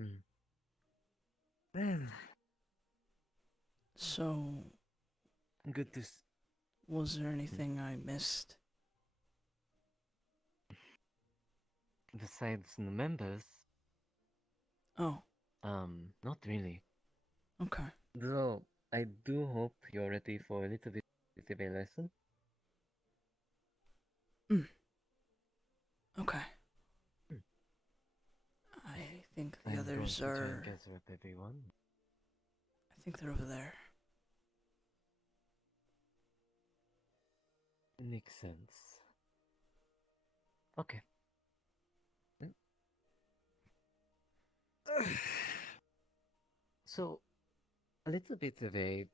Mm. Well, So, good to. was there anything I missed? Besides the members, Oh, not really. okay. Though I do hope you're ready for a little bit of a lesson. Mm, okay. Hmm. I think the I'm going others to try and are. gather up everyone. I think they're over there. Makes sense. Okay. Mm. So, a little bit of a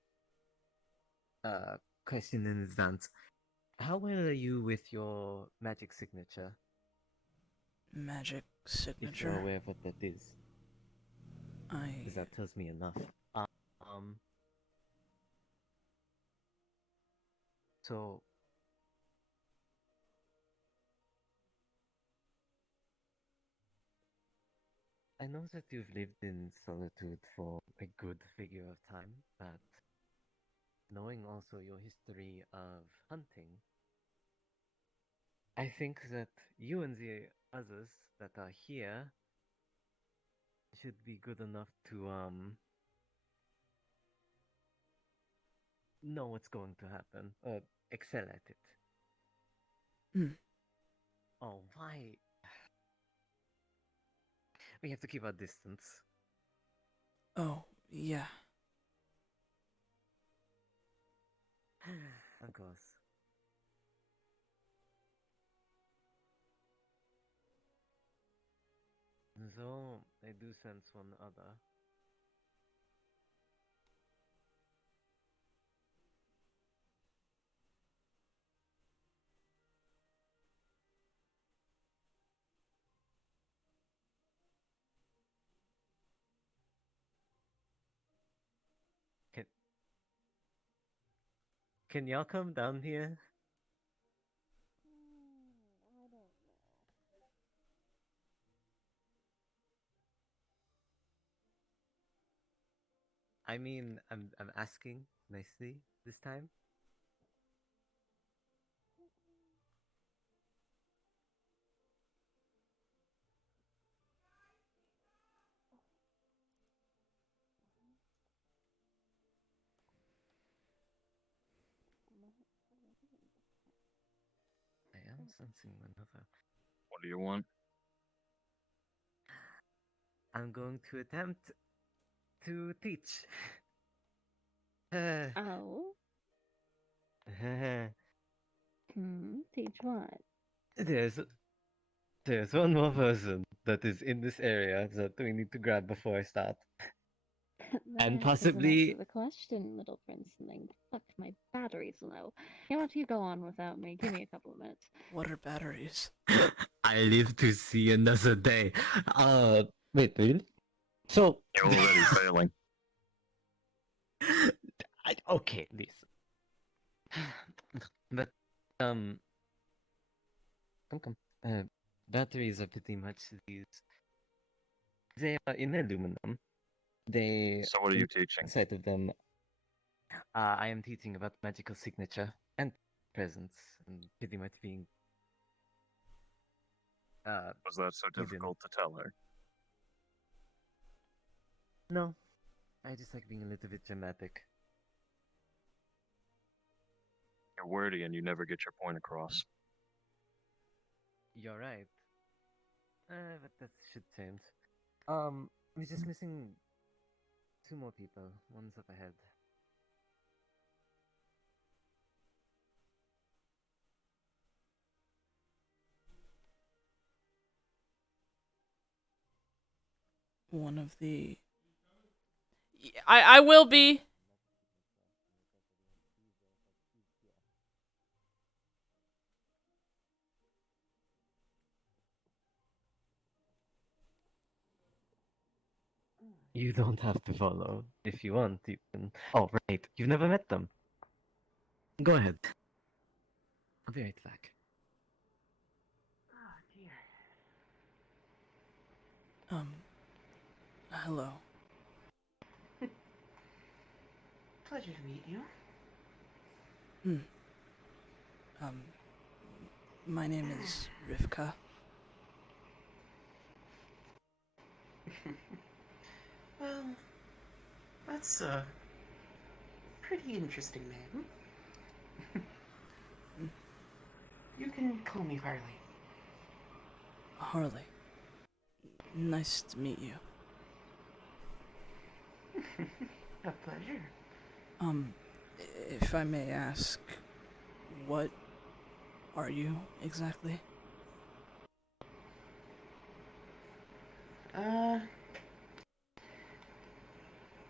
question in advance. How well are you with your magic signature, Magic if you're signature. aware of what that is? Because I. that tells me enough. Um, so I know that you've lived in solitude for a good figure of time, but knowing also your history of hunting, I think that you and the others that are here should be good enough to know what's going to happen or excel at it. Mm, Oh, why? We have to keep our distance. oh, yeah. Of course. So I do sense one other. Can can y'all come down here? I mean, I'm asking nicely this time. I am sensing another. What do you want? I'm going to attempt to teach. Uh, Oh, teach what? there's there's one more person that is in this area that we need to grab before I start, and That doesn't answer possibly the question, little princeling. Look, my battery's low. How about you go on without me? Give me a couple of minutes. What are batteries? I live to see another day. Wait, really? So, You're already failing. okay, listen. But um, come. Uh, batteries are pretty much these. They are in aluminum. They So what are you teaching? inside of them. I am teaching about magical signature and presence, and pretty much being Was that so hidden. difficult to tell her? No, I just like being a little bit dramatic. You're wordy and you never get your point across. You're right. But that should change. We're just missing two more people. One's up ahead. One of the. I will be. You don't have to follow. If you want, you can. Oh, right. You've never met them. Go ahead. I'll be right back. Um. Hello. Pleasure to meet you. My name is Rivkah. Well, that's a pretty interesting name. You can call me Harley. Harley. Nice to meet you. A pleasure. If I may ask, what are you exactly?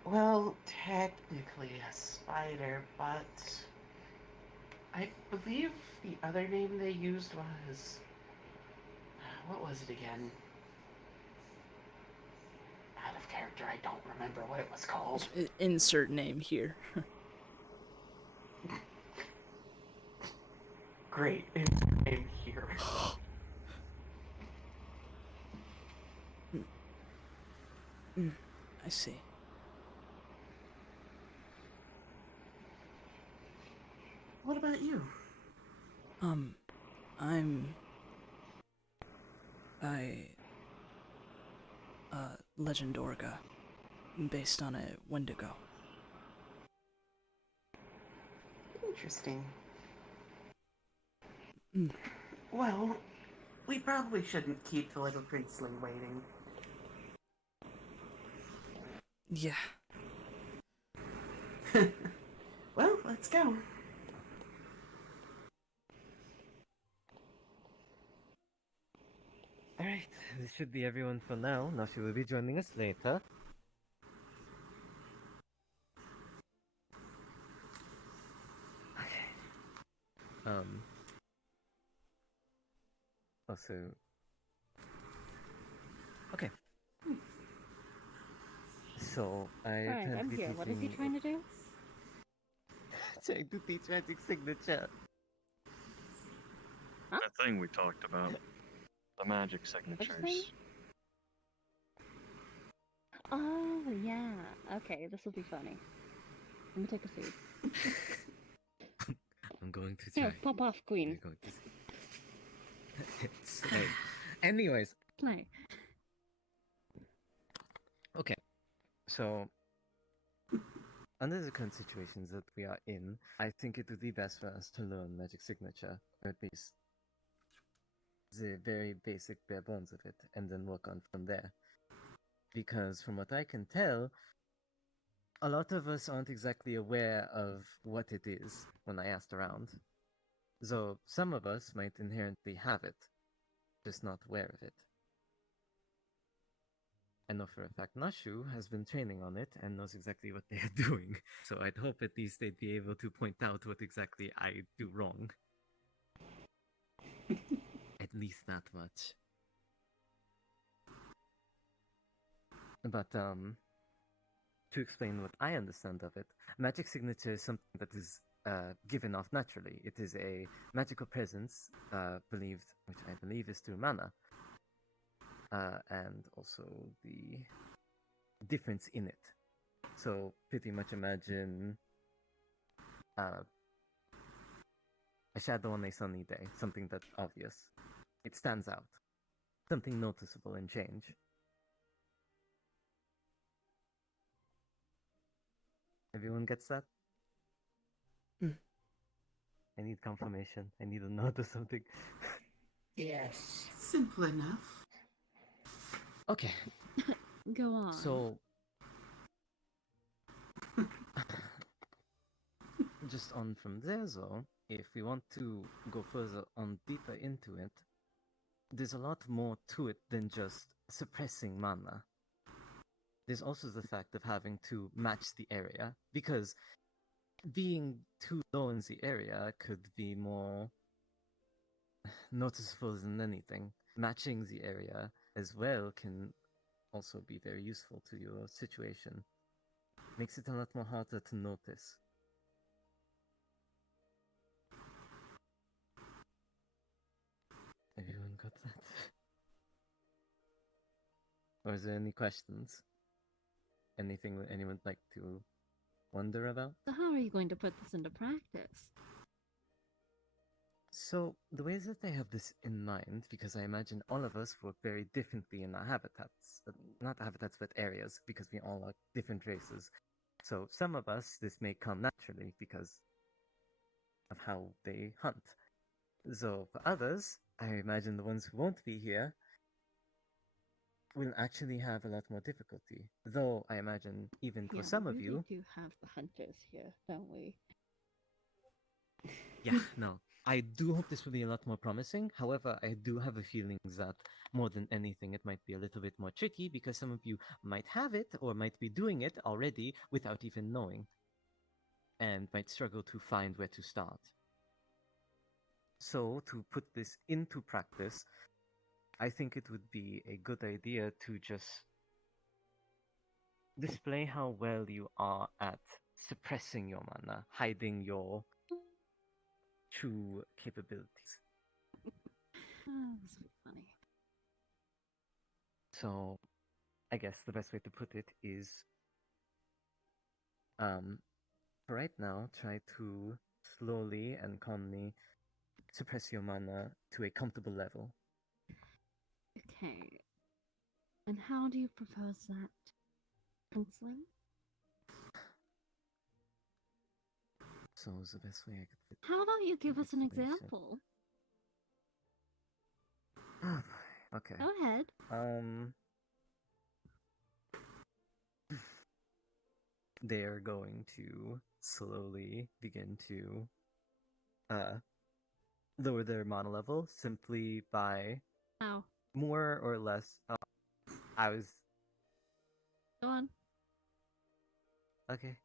Well, technically a spider, but I believe the other name they used was... What was it again? Out of character, I don't remember what it was called. Insert name here. Great, it's name here. I see. What about you? Legend Orga, based on a Wendigo. Interesting. Well, we probably shouldn't keep the little princeling waiting. Yeah. Well, let's go. Alright, this should be everyone for now. Now she will be joining us later. Okay. Also... Okay. So, I Alright, plan I'm to be here. What is he teaching... trying to do? Trying to teach magic signature. That thing we talked about. The magic Which thing? signatures. Oh, yeah. Okay, this will be funny. Let me take a seat. I'm going to Here, try. pop off, We're queen. going to... Slay. Anyways, Play. okay. So, under the current situations that we are in, I think it would be best for us to learn magic signature, or at least the very basic bare bones of it, and then work on from there. Because from what I can tell, a lot of us aren't exactly aware of what it is when I asked around. Though some of us might inherently have it, just not aware of it. I know for a fact Nashu has been training on it and knows exactly what they are doing, so I'd hope at least they'd be able to point out what exactly I do wrong. At least that much. But, to explain what I understand of it, magic signature is something that is given off naturally. It is a magical presence, which I believe is through mana. And also the difference in it. So pretty much imagine a shadow on a sunny day, something that's obvious. It stands out. Something noticeable and change. Everyone gets that? I need confirmation. I need a nod or something. Yes. Simple enough. Okay, Go on. so just on from there though, if we want to go further on deeper into it, there's a lot more to it than just suppressing mana. There's also the fact of having to match the area, because being too low in the area could be more noticeable than anything. Matching the area as well can also be very useful to your situation. Makes it a lot more harder to notice. Everyone got that? Or is there any questions? anything that anyone would like to wonder about? So how are you going to put this into practice? So, the ways that I have this in mind, because I imagine all of us work very differently in our habitats. Not habitats, but areas, because we all are different races. So, some of us, this may come naturally because of how they hunt. So, for others, I imagine the ones who won't be here will actually have a lot more difficulty. Though, I imagine, even for some of you. We do have the hunters here, don't we? Yeah, no. I do hope this will be a lot more promising. However, I do have a feeling that more than anything, it might be a little bit more tricky because some of you might have it or might be doing it already without even knowing and might struggle to find where to start. So, to put this into practice, I think it would be a good idea to just display how well you are at suppressing your mana, hiding your true capabilities. This would be funny. So, I guess the best way to put it is, for right now, try to slowly and calmly suppress your mana to a comfortable level. Okay. And how do you propose that? Counseling? So, is the best way I could put How about you give us an explanation. example? Okay. Go ahead. They're going to slowly begin to lower their mana level simply by How? more or less. I was Go on. okay.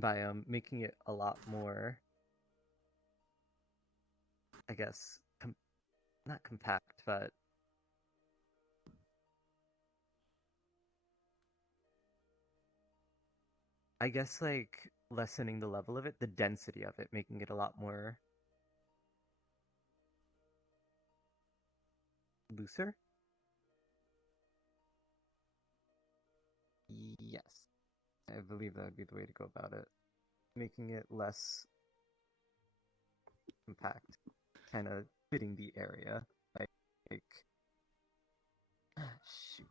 By making it a lot more, I guess, not compact, but I guess like lessening the level of it, the density of it, making it a lot more looser. Yes, I believe that would be the way to go about it. Making it less compact, kind of fitting the area. Like shoot.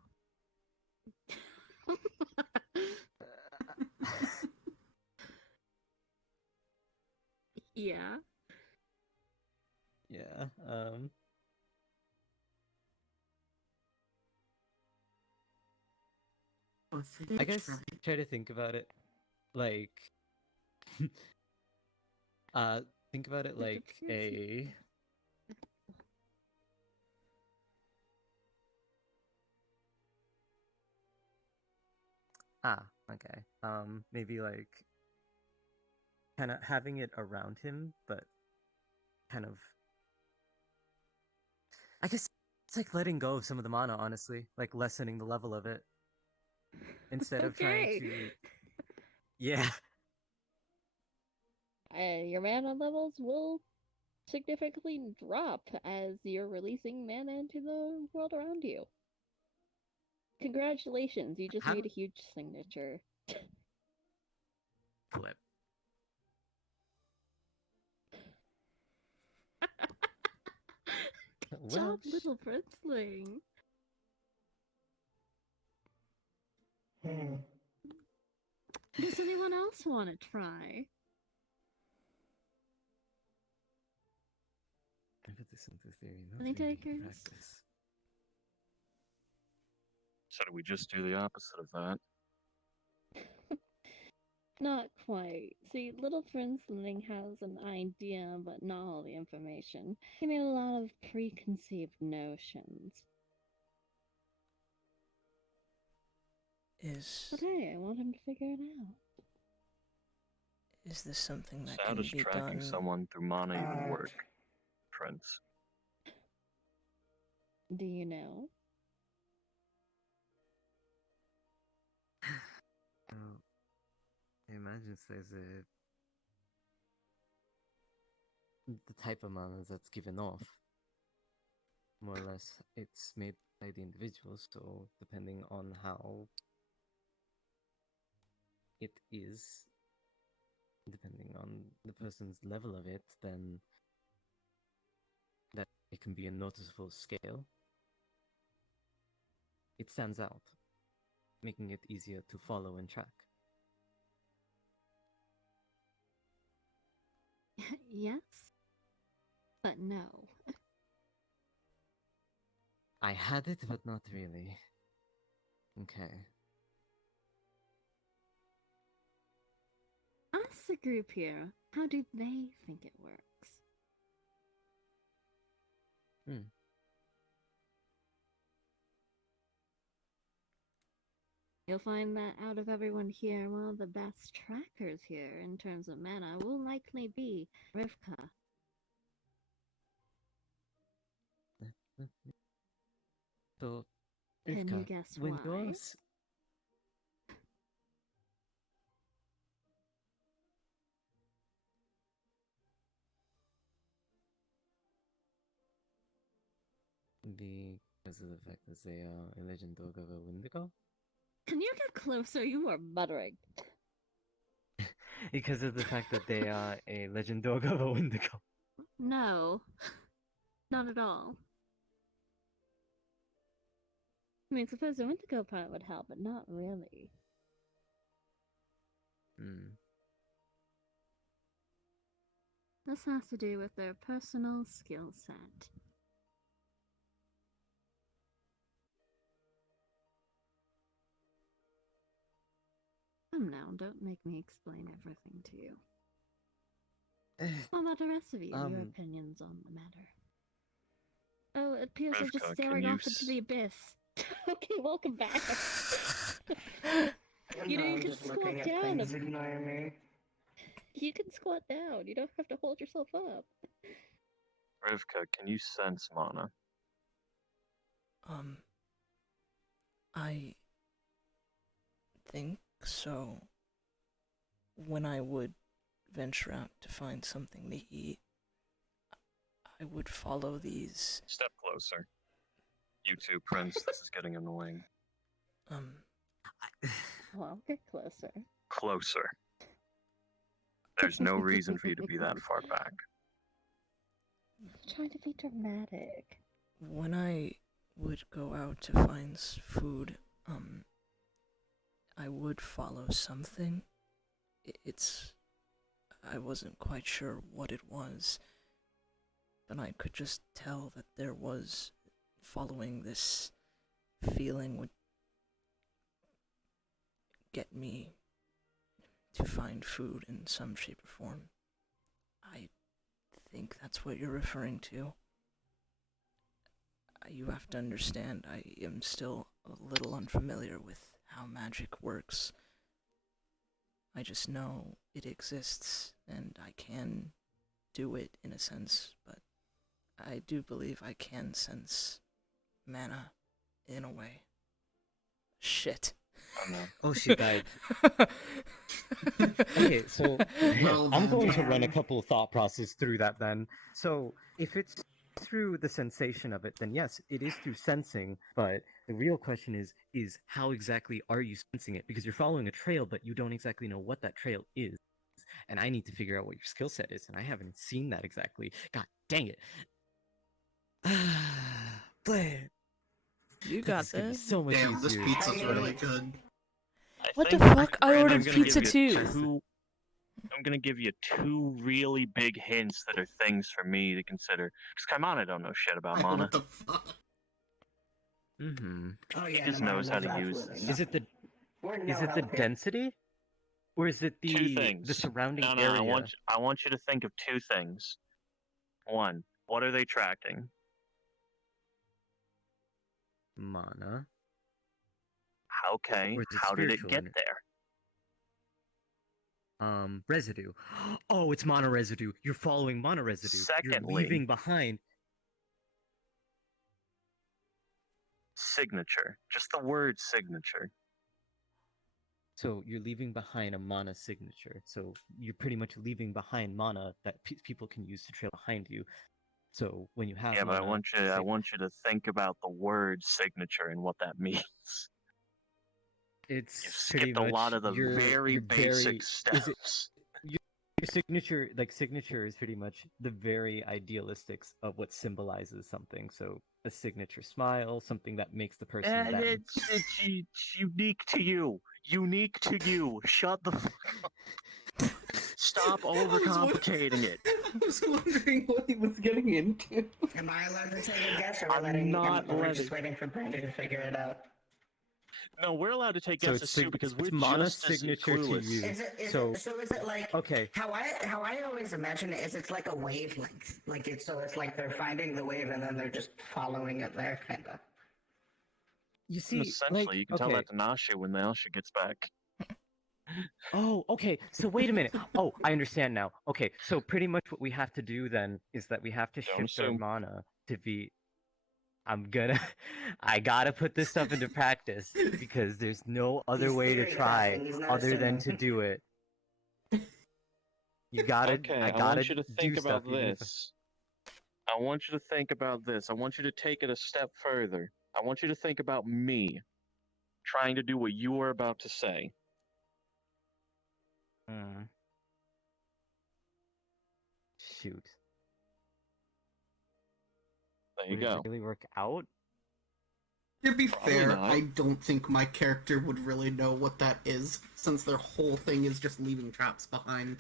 Yeah. Yeah. I guess try to think about it like think about it like a okay. Maybe like kind of having it around him, but kind of I guess it's like letting go of some of the mana, honestly, like lessening the level of it instead of trying Okay. to yeah. Your mana levels will significantly drop as you're releasing mana into the world around you. Congratulations, you just How- made a huge signature. Flip. Good Well, job, little princeling. Does anyone else want to try? I put this into theory. Not Any really takers? practice. So do we just do the opposite of that? Not quite. See, Little Princeling has an idea, but not all the information. He made a lot of preconceived notions. But hey, I want him to figure it out. Is this something that So how can does be tracking done? someone through mana even work, Prince? Do you know? Oh, I imagine it's the type of mana that's given off. more or less it's made by the individual, so depending on how it is, depending on the person's level of it, then that it can be a noticeable scale. It stands out, making it easier to follow and track. Yes, but no. I had it, but not really. Okay. Us, the group here, how do they think it works? Hmm. You'll find that out of everyone here, one of the best trackers here in terms of mana will likely be Rivkah. So, Can you Rivkah, guess when why? you're because of the fact that they are a legend dog of a Wendigo? Can you get closer? You are muttering. Because of the fact that they are a legend dog of a Wendigo. No, not at all. I mean, suppose the Wendigo part would help, but not really. Hmm. This has to do with their personal skill set. Come now, don't make me explain everything to you. How about the rest of you? Your opinions on the matter? Oh, it appears they're just Rivkah, staring can you off into the abyss. Okay, welcome back. You know, No, you I'm can just squat looking at down. things, ignore me. You can squat down. You don't have to hold yourself up. Rivkah, can you sense mana? I think so. When I would venture out to find something to eat, I would follow these. Step closer. You too, Prince. This is getting annoying. Well, get closer. Closer. There's no reason for you to be that far back. I'm trying to be dramatic. When I would go out to find food, I would follow something. I wasn't quite sure what it was, but I could just tell that there was following this feeling would get me to find food in some shape or form. I think that's what you're referring to. You have to understand, I am still a little unfamiliar with how magic works. I just know it exists, and I can do it in a sense, but I do believe I can sense mana in a way. Shit. I know. Oh, she died. Okay, so Well I'm done, going to run a man. couple thought process through that then. So if it's through the sensation of it, then yes, it is through sensing, but the real question is how exactly are you sensing it? Because you're following a trail, but you don't exactly know what that trail is. And I need to figure out what your skill set is, and I haven't seen that exactly. God dang it. But You got it's gonna be this. so much Damn, this easier. pizza's really good. What the fuck? I ordered pizza too. I'm gonna give you two really big hints that are things for me to consider. Because Kaimana don't know shit about mana. What the fuck? Mm-hmm. Oh He yeah, just no, knows how to absolutely use nothing. Is it the We're is no it the help here. density? Or is it Two the things. surrounding No, area? I want you to think of two things. One, what are they tracking? Mana. Okay, Or is it how did it spiritual get in it? there? Residue. Oh, it's mana residue. You're following mana residue. Secondly- You're leaving behind. Signature. Just the word signature. So you're leaving behind a mana signature. So you're pretty much leaving behind mana that people can use to trail behind you. So when you have Yeah, but I mana, want you to think about the word signature and what that means. it's You've pretty skipped a much lot of the very basic is it steps. your signature, like signature is pretty much the very idealistics of what symbolizes something. So a signature smile, something that makes the person And that it's unique to you. Unique to you. Shut the fuck up. Stop overcomplicating it. I was wondering what he was getting into. Am I allowed to take a guess, or I'm we're just waiting for Brandy to figure it out? No, we're allowed to take So guesses it's too because it's we're mana just as signature to clueless. you. Is So it like okay, how I always imagine it is it's like a wavelength, like it's like they're finding the wave and then they're just following it there, kinda. you And see, essentially, like you can tell okay, that to Nasha when Nasha gets back. oh, okay. So wait a minute. Oh, I understand now. Okay, so pretty much what we have to do then is that we have to Don't shift our assume. mana to be. I gotta put this stuff into practice because there's no other He's way to theory try crafting, he's not other than assuming. to do it. You gotta, Okay, I I gotta want you to do think stuff about even if this. I want you to think about this. I want you to take it a step further. I want you to think about me trying to do what you are about to say. Shoot. There you Would it go. really work out? To be Probably fair, not. I don't think my character would really know what that is, since their whole thing is just leaving traps behind.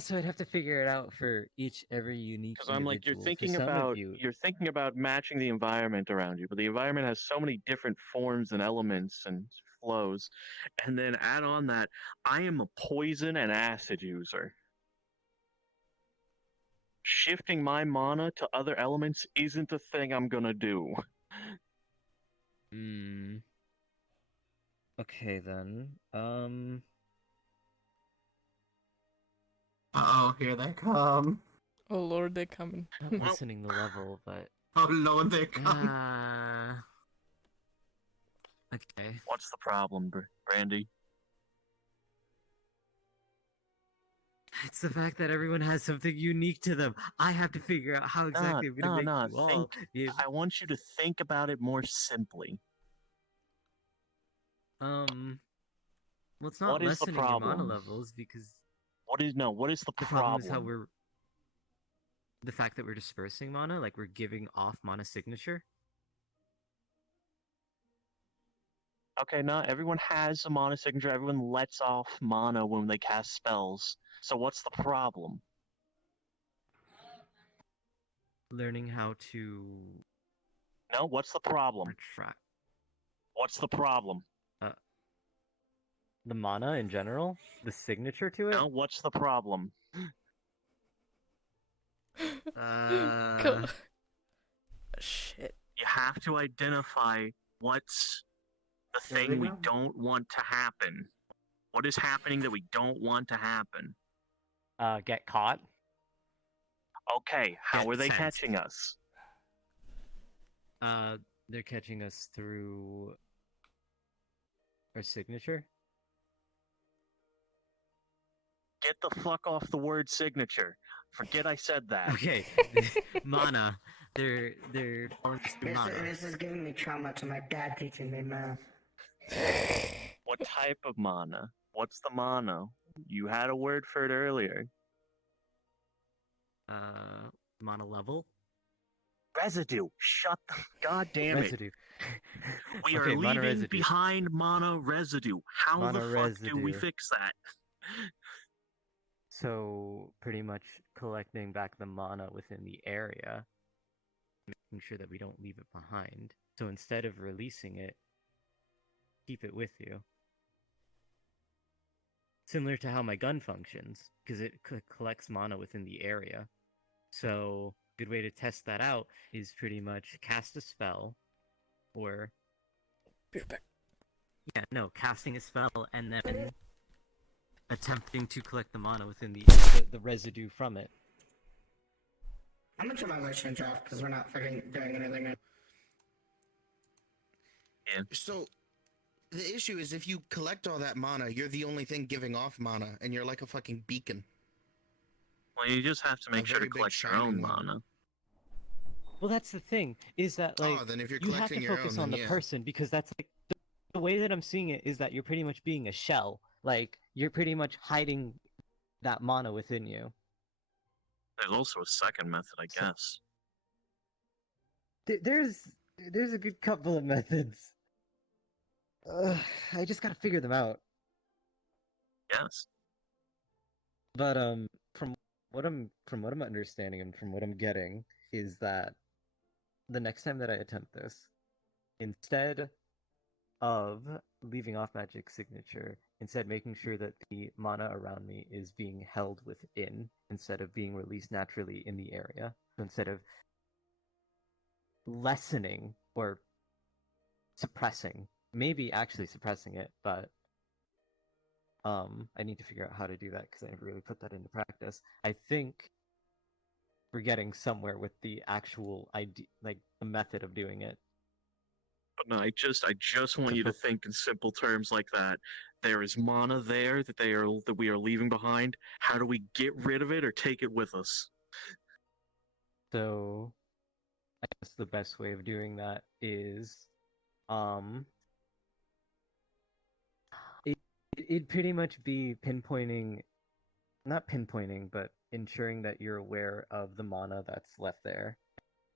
So I'd have to figure it out for every unique Because I'm like, individual. For some of you, you're thinking about matching the environment around you, but the environment has so many different forms and elements and flows. And then add on that, I am a poison and acid user. Shifting my mana to other elements isn't the thing I'm gonna do. Okay then. Uh-oh, here they come. Oh lord, they're coming. Not lessening the level, but Oh no, they come. okay. What's the problem, Brandy? It's the fact that everyone has something unique to them. I have to figure out how exactly I'm gonna make you all. I want you to think about it more simply. Well, it's not What is the lessening your mana problem? levels because What is the the problem is how the fact that we're dispersing mana, like we're giving off mana signature. Okay, not everyone has a mana signature. Everyone lets off mana when they cast spells. So what's the problem? Learning how to No, what's the problem? retract What's the problem? the mana in general, the signature to it. No, what's the problem? Go. Shit. You have to identify what's the There thing we we go. don't want to happen. What is happening that we don't want to happen? Get caught. Okay, how Get are they sensed. catching us? They're catching us through our signature. Get the fuck off the word signature. Forget I said that. Okay, mana. They're falling through mana. This is giving me trauma to my dad teaching me math. What type of mana? What's the mana? You had a word for it earlier. Mana level. Residue. Shut the... God damn it. Residue. We Okay, are mana leaving residue. behind mana residue. How Mana the fuck do we residue. fix that? So pretty much collecting back the mana within the area, making sure that we don't leave it behind. So instead of releasing it, keep it with you. Similar to how my gun functions, because it collects mana within the area. So a good way to test that out is pretty much cast a spell, or casting a spell and then attempting to collect the mana within the residue from it. I'm gonna turn my voice change off because we're not fucking doing anything now. Yeah. So, the issue is if you collect all that mana, you're the only thing giving off mana, and you're like a fucking beacon. Well, you just have to make sure to very big collect your own shining one. mana. Well, that's the thing, is that, like, Then if you're you have to collecting your focus own, on then the yeah. person, because that's, like, the way that I'm seeing it is that you're pretty much being a shell. Like, you're pretty much hiding that mana within you. There's also a second method, I guess. There's a good couple of methods. I just gotta figure them out. Yes. But from what I'm understanding and from what I'm getting is that the next time that I attempt this, instead of leaving off magic signature, instead making sure that the mana around me is being held within instead of being released naturally in the area. So instead of lessening or suppressing, maybe actually suppressing it, but I need to figure out how to do that because I never really put that into practice. I think we're getting somewhere with the actual idea, like the method of doing it. But no, I just want you to think in simple terms like that. There is mana there that we are leaving behind. How do we get rid of it or take it with us? So I guess the best way of doing that is it'd pretty much be pinpointing, not pinpointing, but ensuring that you're aware of the mana that's left there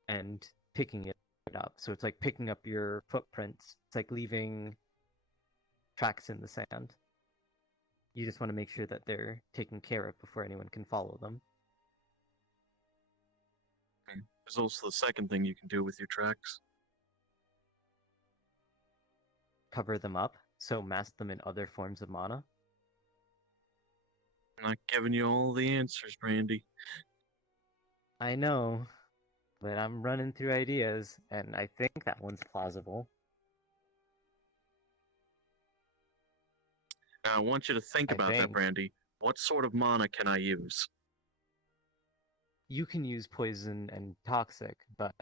and picking it up. So it's like picking up your footprints. It's like leaving tracks in the sand. You just want to make sure that they're taken care of before anyone can follow them. There's also the second thing you can do with your tracks. Cover them up, so mask them in other forms of mana. I'm not giving you all the answers, Brandy. I know, but I'm running through ideas, and I think that one's plausible. Now, I want you to think about that, Brandy. What sort of mana can I use? You can use poison and toxic, but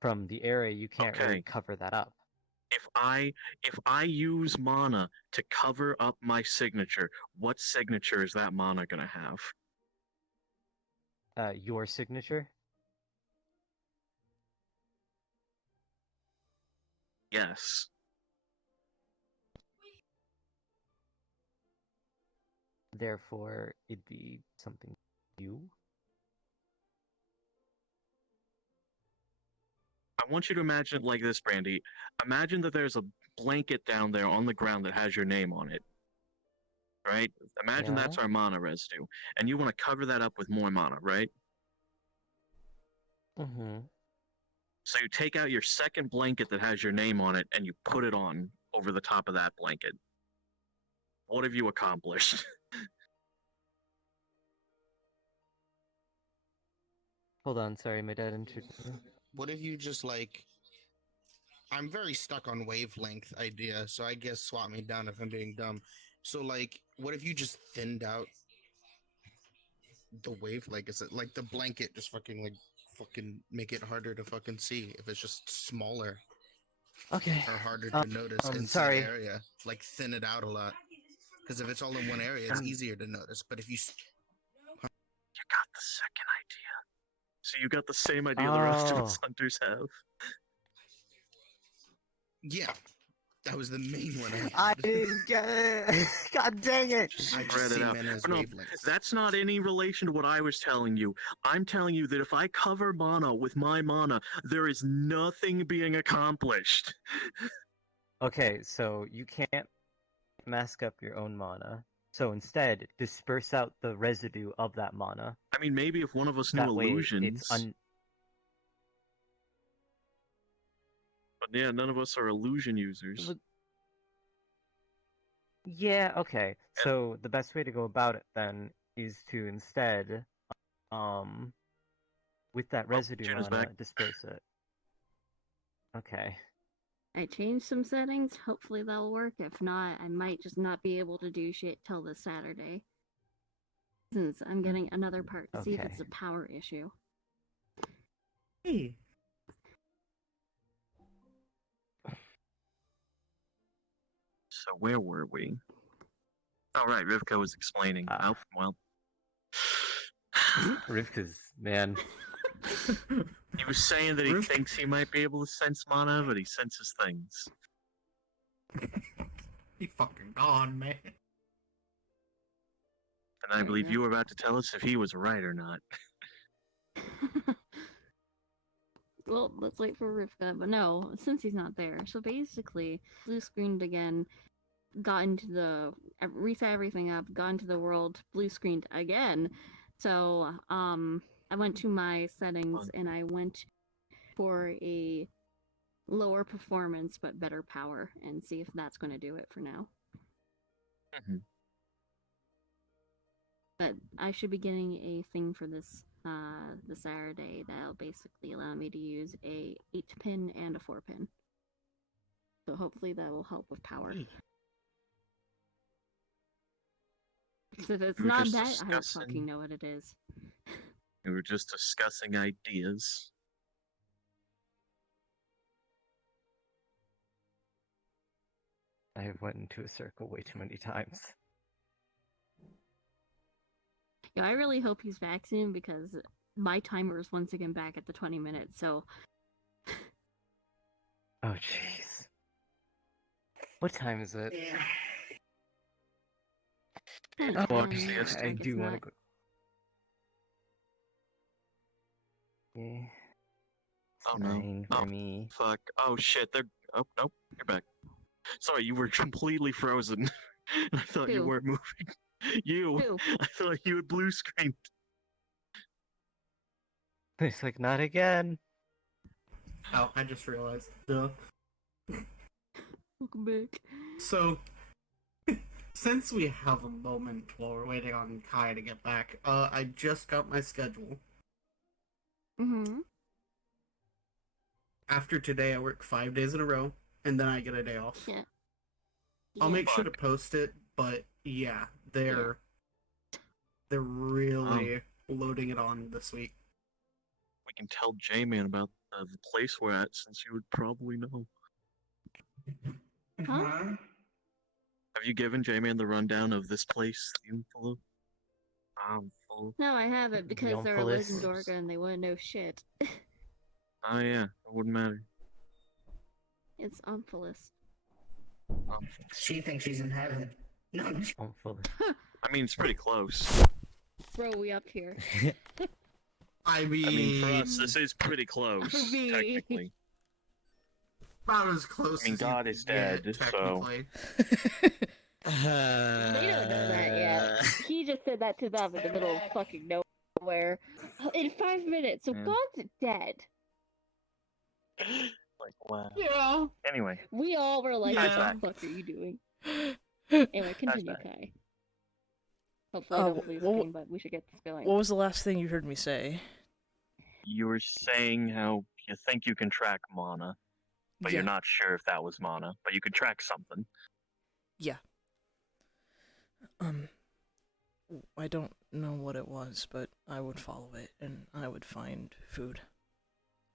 from the area you can't really cover that up. If I use mana to cover up my signature, what signature is that mana gonna have? Your signature? Yes. Therefore, it'd be something you? I want you to imagine it like this, Brandy. Imagine that there's a blanket down there on the ground that has your name on it. Right? Imagine that's our mana residue. And you want to cover that up with more mana, right? Mm-hmm. So you take out your second blanket that has your name on it and you put it on over the top of that blanket. What have you accomplished? Hold on, sorry, my dad entered. What if you just like... I'm very stuck on wavelength idea, so I guess swap me down if I'm being dumb. So like, what if you just thinned out the wave? Like, is it like the blanket just fucking make it harder to fucking see if it's just smaller? Okay. Or harder to notice inside the area. Like thin it out a lot. Because if it's all in one area, it's easier to notice. But if you... You got the second idea. So you got the same idea the rest of us hunters have. Yeah. That was the main one. I didn't get it. God dang it! Spread it out. No, that's not any relation to what I was telling you. I'm telling you that if I cover mana with my mana, there is nothing being accomplished. Okay, so you can't mask up your own mana. So instead, disperse out the residue of that mana. I mean, maybe if one of us knew that way illusions. It's But yeah, none of us are illusion users. Yeah, okay. So the best way to go about it then is to instead, with that residue mana, disperse it. Okay. I changed some settings. Hopefully that'll work. If not, I might just not be able to do shit till this Saturday. Since I'm getting another part to see if it's a power issue. Hey. So where were we? All right, Rivkah was explaining. Well, Rivkah's, man. He was saying that he thinks he might be able to sense mana, but he senses things. He fucking gone, man. And I believe you were about to tell us if he was right or not. Well, let's wait for Rivkah, but no, since he's not there. So basically, blue screened again, got into the reset everything up, got into the world, blue screened again. So I went to my settings and I went for a lower performance but better power and see if that's going to do it for now. Mm-hmm. But I should be getting a thing for this Saturday that'll basically allow me to use a 8-pin and a 4-pin. So hopefully that will help with power. Because if it's not that, I don't fucking know what it is. We were just discussing ideas. I have went into a circle way too many times. Yeah, I really hope he's vaccinated because my timer is once again back at the 20 minutes, so... Oh, jeez. What time is it? Yeah. Oh, I do want to go. Yeah. Oh no. For me. Fuck. Oh shit, they're... Oh, nope, you're back. Sorry, you were completely frozen. I thought you weren't moving. You! Who? I thought you had blue screened. It's like, not again. Oh, I just realized. Duh. Welcome back. So, since we have a moment while we're waiting on Kai to get back, I just got my schedule. Mm-hmm. After today, I work 5 days in a row, and then I get a day off. Yeah. I'll make sure to post it, but yeah, they're really loading it on this week. We can tell J-Man about the place we're at, since you would probably know. Huh? Have you given J-Man the rundown of this place, the info? No, I haven't, because they're always in Dorga and they wouldn't know shit. Oh yeah, it wouldn't matter. It's Omphalos. She thinks she's in heaven. No, Omphalos. I mean, it's pretty close. Bro, we up here. I mean, for us, this is pretty close, technically. About as close. I mean, as God you is can get, dead, so. technically. They don't know that yet. He just said that to them in the middle of fucking nowhere. In 5 minutes, so God's dead. Like, wow. Yeah. Anyway. We all were like, Yeah. what the fuck are you doing? Anyway, continue, Kai. Hopefully I don't lose screen, but we should get this going. What was the last thing you heard me say? You were saying how you think you can track mana, but you're not sure if that was mana, but you could track something. Yeah. I don't know what it was, but I would follow it, and I would find food.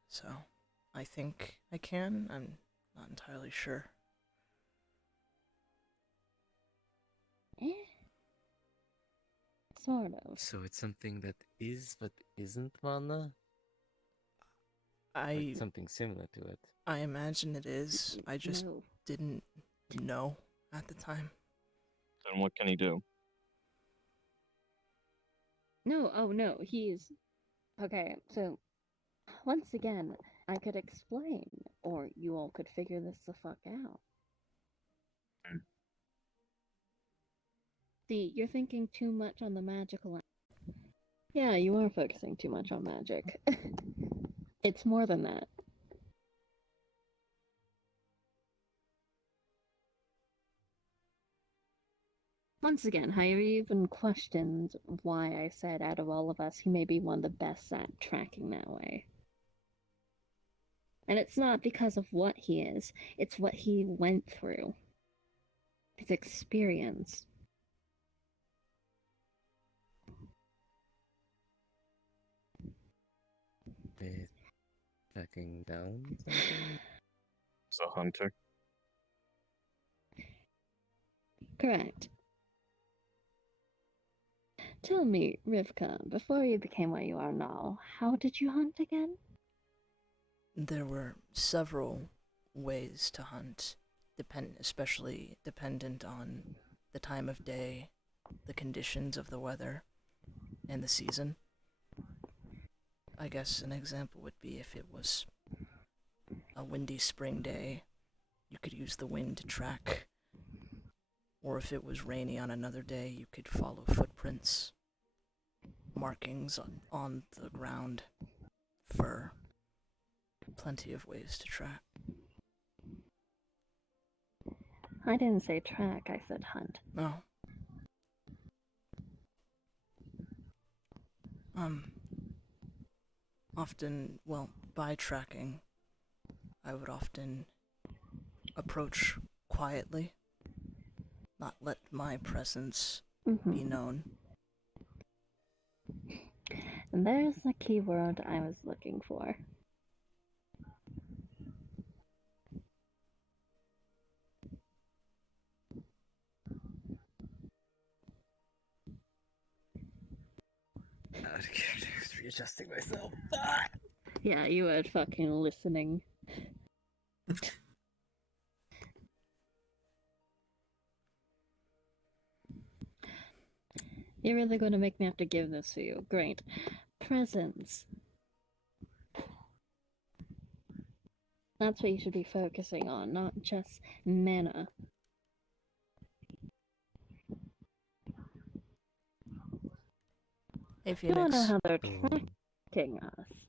So, I think I can. I'm not entirely sure. Sort of. So it's something that is but isn't mana? Like something similar to it. I imagine it is. I just didn't know at the time. Then what can he do? No, oh no, he's... Okay, so, once again, I could explain, or you all could figure this the fuck out. See, you're thinking too much on the magical... Yeah, you are focusing too much on magic. It's more than that. Once again, have you even questioned why I said out of all of us, he may be one of the best at tracking that way? And it's not because of what he is, it's what he went through. His experience. With tracking down something? It's a hunter. Correct. Tell me, Rivkah, before you became what you are now, how did you hunt again? There were several ways to hunt, especially dependent on the time of day, the conditions of the weather, and the season. I guess an example would be if it was a windy spring day, you could use the wind to track. Or if it was rainy on another day, you could follow footprints, markings on the ground, fur. Plenty of ways to track. I didn't say track, I said hunt. Oh. Often, well, by tracking, I would often approach quietly, not let my presence be known. And there's the key word I was looking for. Readjusting myself. Yeah, you were fucking listening. You're really going to make me have to give this to you. Great. Presents. That's what you should be focusing on, not just mana. Hey, You don't know Phoenix. how they're tracking us.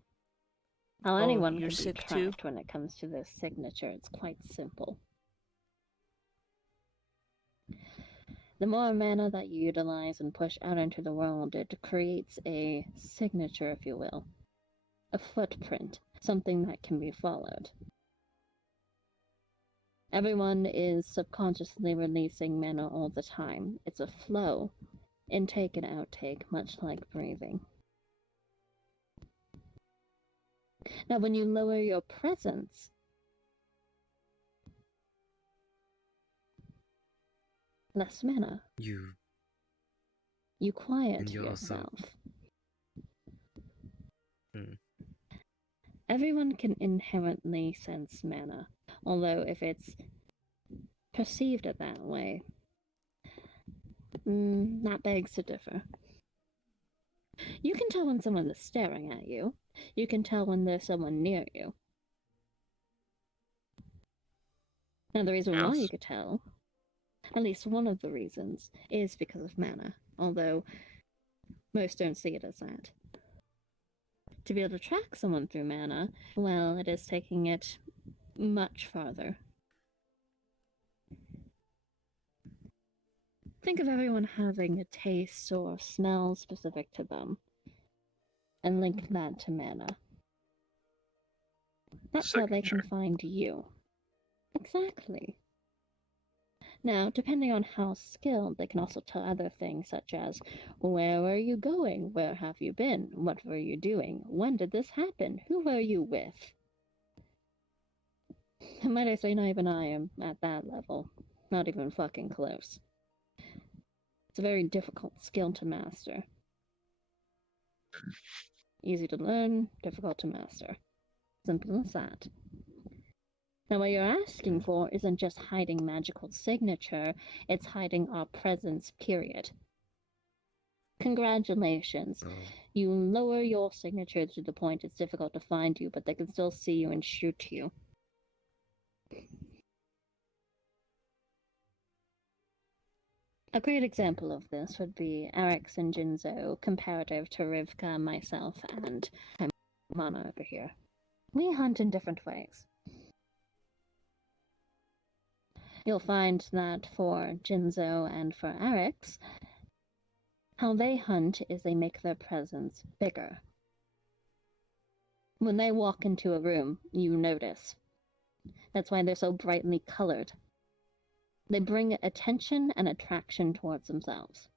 How Oh, anyone you're can be sick tracked too? when it comes to this signature. It's quite simple. The more mana that you utilize and push out into the world, it creates a signature, if you will. A footprint, something that can be followed. Everyone is subconsciously releasing mana all the time. It's a flow, intake and outtake, much like breathing. Now, when you lower your presence, less mana. You quiet And you're also- yourself. Hmm. Everyone can inherently sense mana, although if it's perceived it that way, that begs to differ. You can tell when someone is staring at you. You can tell when there's someone near you. Now, the reason why you could tell, at least one of the reasons, is because of mana, although most don't see it as that. To be able to track someone through mana, well, it is taking it much farther. Think of everyone having a taste or smell specific to them, and link that to mana. That's how they can find you. Exactly. Now, depending on how skilled, they can also tell other things such as, where are you going? Where have you been? What were you doing? When did this happen? Who were you with? Might I say, not even I am at that level. Not even fucking close. It's a very difficult skill to master. Easy to learn, difficult to master. Simple as that. Now, what you're asking for isn't just hiding magical signature, it's hiding our presence, period. Congratulations. You lower your signature to the point it's difficult to find you, but they can still see you and shoot you. A great example of this would be Eric's and Jinzo comparative to Rivkah, myself, and Mana over here. We hunt in different ways. You'll find that for Jinzo and for Eric's, how they hunt is they make their presence bigger. When they walk into a room, you notice. That's why they're so brightly colored. They bring attention and attraction towards themselves.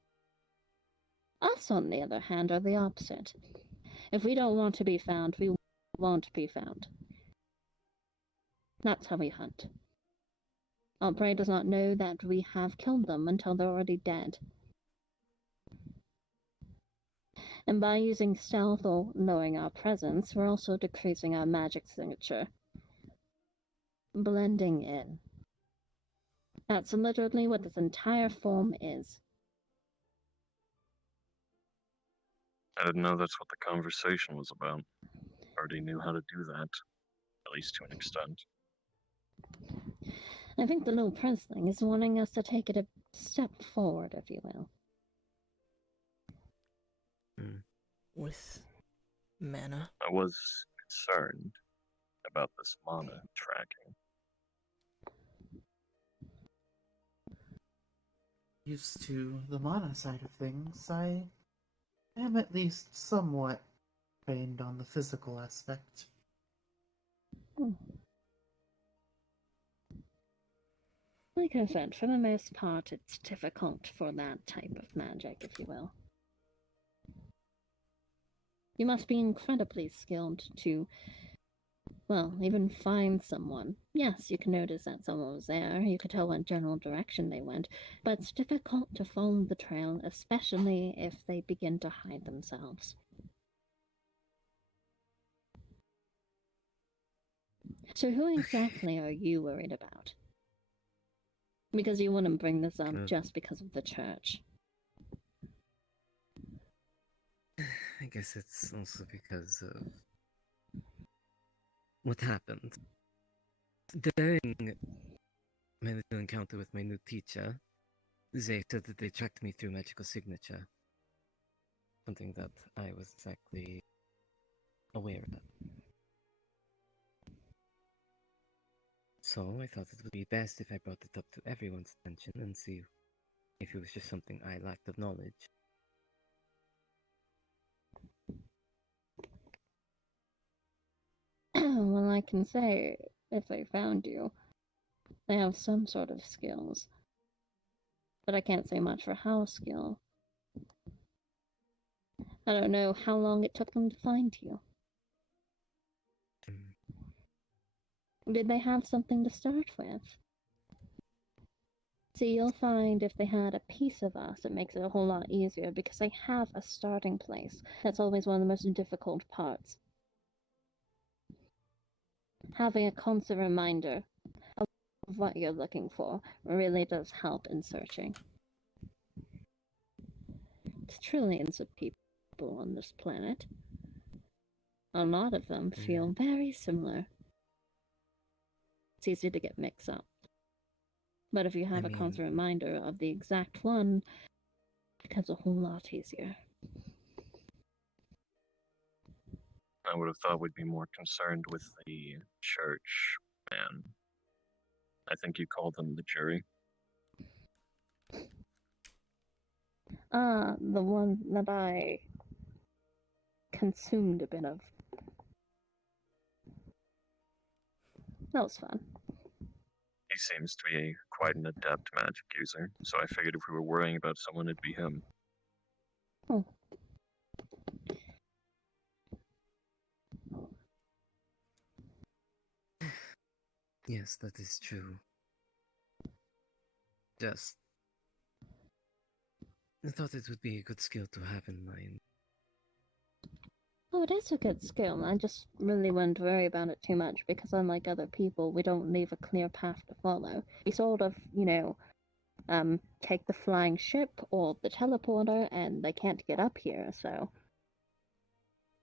Us, on the other hand, are the opposite. If we don't want to be found, we won't be found. That's how we hunt. Our prey does not know that we have killed them until they're already dead. And by using stealth or knowing our presence, we're also decreasing our magic signature. Blending in. That's literally what this entire form is. I didn't know that's what the conversation was about. Already knew how to do that, at least to an extent. I think the little princeling is wanting us to take it a step forward, if you will. With mana? I was concerned about this mana tracking. Used to the mana side of things, I am at least somewhat trained on the physical aspect. Like I said, for the most part, it's difficult for that type of magic, if you will. You must be incredibly skilled to, well, even find someone. Yes, you can notice that someone was there, you could tell what general direction they went, but it's difficult to follow the trail, especially if they begin to hide themselves. So who exactly are you worried about? Because you wouldn't bring this up just because of the church. I guess it's also because of what happened. During my little encounter with my new teacher, they said that they tracked me through magical signature. Something that I was exactly aware of. So I thought it would be best if I brought it up to everyone's attention and see if it was just something I lacked of knowledge. Well, I can say, if they found you, they have some sort of skills. But I can't say much for how skill. I don't know how long it took them to find you. Did they have something to start with? See, you'll find if they had a piece of us, it makes it a whole lot easier because they have a starting place. That's always one of the most difficult parts. Having a constant reminder of what you're looking for really does help in searching. There's trillions of people on this planet. A lot of them feel very similar. It's easy to get mixed up. But if you have a constant reminder of the exact one, it becomes a whole lot easier. I would have thought we'd be more concerned with the church, man. I think you called them the jury. The one that I consumed a bit of. That was fun. He seems to be quite an adept magic user, so I figured if we were worrying about someone, it'd be him. Oh. Yes, that is true. Just... I thought it would be a good skill to have in mind. Oh, it is a good skill. I just really wouldn't worry about it too much because unlike other people, we don't leave a clear path to follow. We sort of, take the flying ship or the teleporter and they can't get up here, so...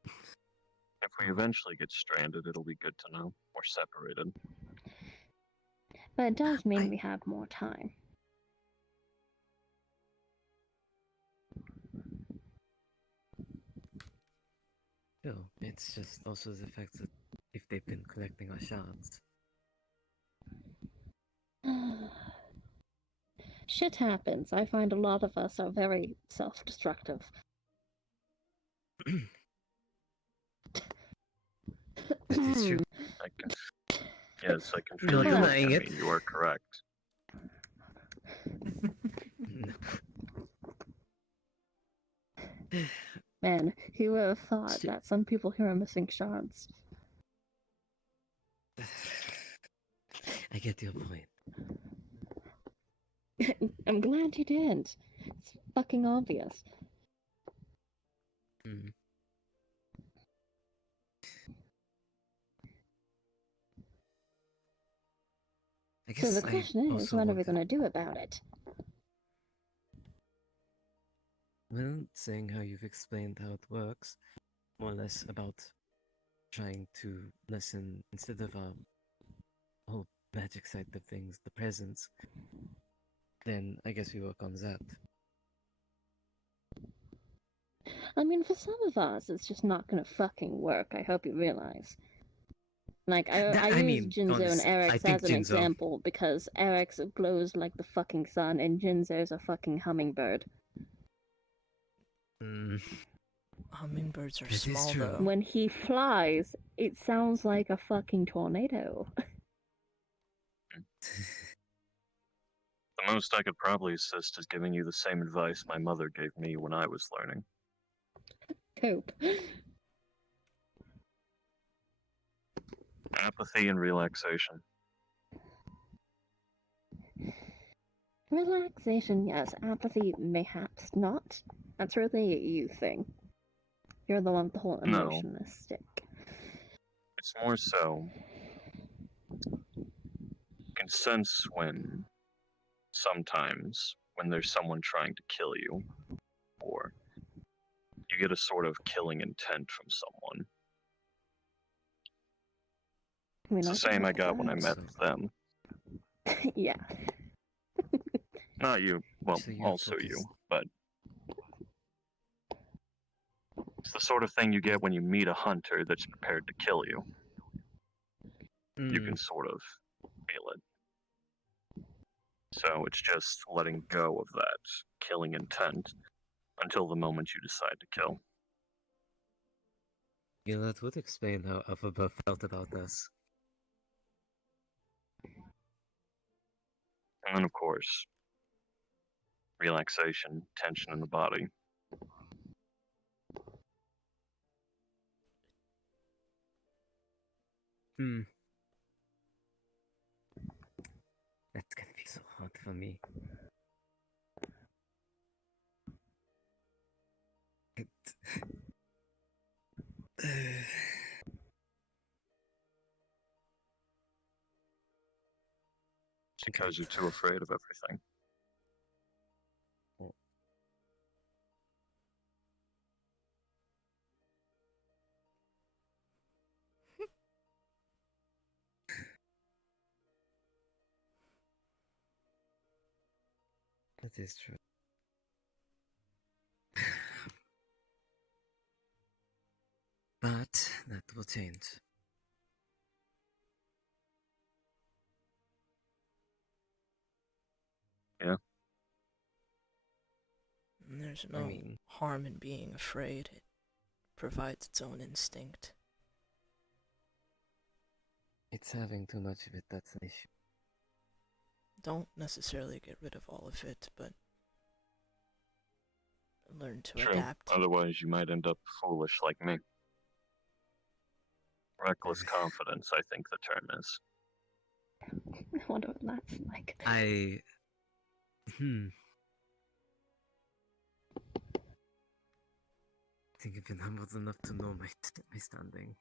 If we eventually get stranded, it'll be good to know. We're separated. But it does mean we have more time. Still, it's just also the fact that if they've been collecting our shards. Shit happens. I find a lot of us are very self-destructive. That is true. Yes, I can Not feel you. denying it. You are correct. Man, who would have thought that some people here are missing shards? I get your point. I'm glad you did. It's fucking obvious. I So guess the I question is, also what are we wanted- gonna do about it? Well, saying how you've explained how it works, more or less about trying to lessen instead of whole magic side of things, the presence, then I guess we work on that. I mean, for some of us, it's just not gonna fucking work. I hope you realize. Like, I use Jinzo and honest, I Eric's think as an Jinzo- example because Eric's glows like the fucking sun and Jinzo's a fucking hummingbird. Mm, Hummingbirds are That is small, true. though. When he flies, it sounds like a fucking tornado. The most I could probably assist is giving you the same advice my mother gave me when I was learning. Cope. Apathy and relaxation. Relaxation, yes. Apathy, mayhaps not. That's really a you thing. You're the one with the whole No. emotionless stick. It's more so you can sense when sometimes when there's someone trying to kill you, or you get a sort of killing intent from someone. I mean, It's the same I got when I met So- them. Yeah. Not you, well, So you're also you, focused- but it's the sort of thing you get when you meet a hunter that's prepared to kill you. You can sort of feel it. So it's just letting go of that killing intent until the moment you decide to kill. Yeah, that would explain how Alphaba felt about us. And then, of course, relaxation, tension in the body. Hmm. That's gonna be so hard for me. It's because you're too afraid of everything. That is true. But that will change. And there's I no mean- harm in being afraid. It provides its own instinct. It's having too much of it that's an issue. Don't necessarily get rid of all of it, but learn to True. adapt. Otherwise, you might end up foolish like me. Reckless confidence, I think the term is. I wonder what that's like. I think I've been humbled enough to know my standing.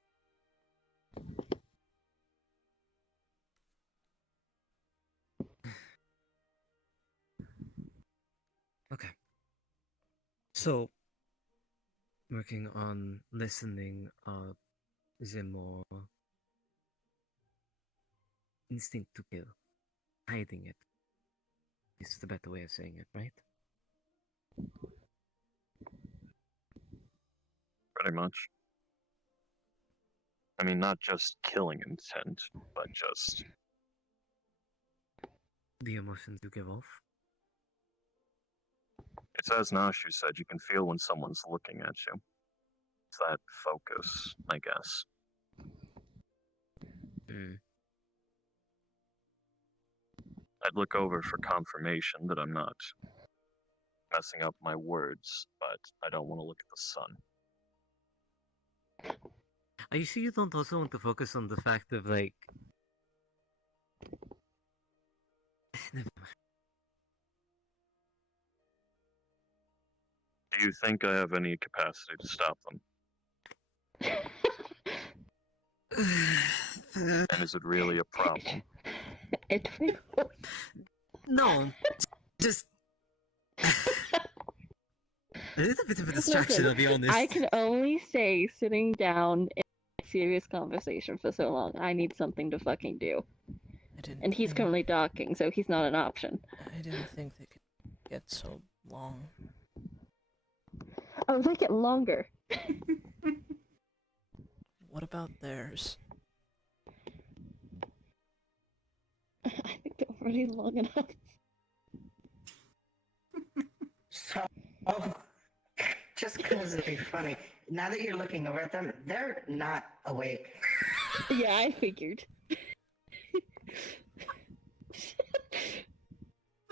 Okay. So, working on listening is a more instinct to kill. Hiding it is the better way of saying it, right? Pretty much. I mean, not just killing intent, but just The emotions you give off. it's as Nashu said, you can feel when someone's looking at you. It's that focus, I guess. I'd look over for confirmation that I'm not messing up my words, but I don't want to look at the sun. Are you sure you don't also want to focus on the fact of like never mind. Do you think I have any capacity to stop them? And is it really a problem? A twinkle. No, just it is a bit of a distraction. I'll be honest. I can only stay sitting down in a serious conversation for so long. I need something to fucking do. And he's currently docking, so he's not an option. I didn't think they could get so long. Oh, they get longer. What about theirs? I think they're already long enough. So, just because it'd be funny, now that you're looking over at them, they're not awake. Yeah, I figured.